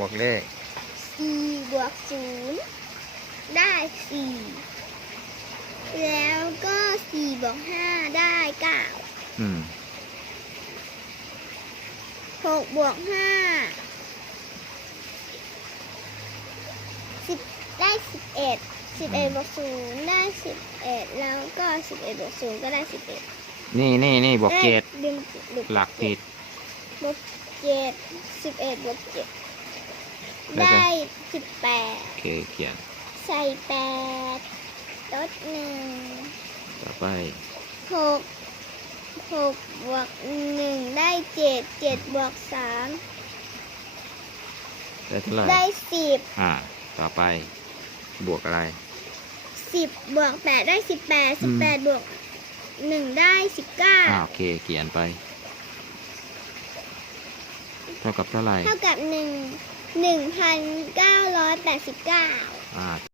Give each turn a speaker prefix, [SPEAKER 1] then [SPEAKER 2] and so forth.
[SPEAKER 1] บอกเลข
[SPEAKER 2] สี่บวกศูนย์ได้สี่แล้วก็สี่บวกห้าได้เก้า
[SPEAKER 1] อืม
[SPEAKER 2] หกบวกห้าสิบได้สิบเอ็ดสิบเอ็ดบวกศูนย์ได้สิบเอ็ดแล้วก็สิบเอ็ดบวกศูนย์ก็ได้สิบเอ็ด
[SPEAKER 1] นี่นี่นี่บอกเจ็ด
[SPEAKER 2] ดึงดึง
[SPEAKER 1] หลักผิด
[SPEAKER 2] บวกเจ็ดสิบเอ็ดบวกเจ็ด
[SPEAKER 1] ได้
[SPEAKER 2] ได้
[SPEAKER 1] ไหม
[SPEAKER 2] สิบแปด
[SPEAKER 1] โอเคเขียน
[SPEAKER 2] ใส่แปดลดหนึ่ง
[SPEAKER 1] ต่อไป
[SPEAKER 2] หกหกบวกหนึ่งได้เจ็ดเจ็ดบวกสาม
[SPEAKER 1] ได้เท่าไหร่
[SPEAKER 2] ได้สิบ
[SPEAKER 1] อ่า ต่อไป บวกอะไร
[SPEAKER 2] สิบบวกแปดได้สิบแปด
[SPEAKER 1] อื
[SPEAKER 2] สิบ
[SPEAKER 1] ม
[SPEAKER 2] แปดบวกหนึ่งได้สิบเก้า
[SPEAKER 1] อ่าโอเคเขียนไป เท่ากับเท่าไหร่
[SPEAKER 2] เท่ากับหนึ่ง หนึ่งพันเก้าร้อยแปดสิบเก้า
[SPEAKER 1] อ่า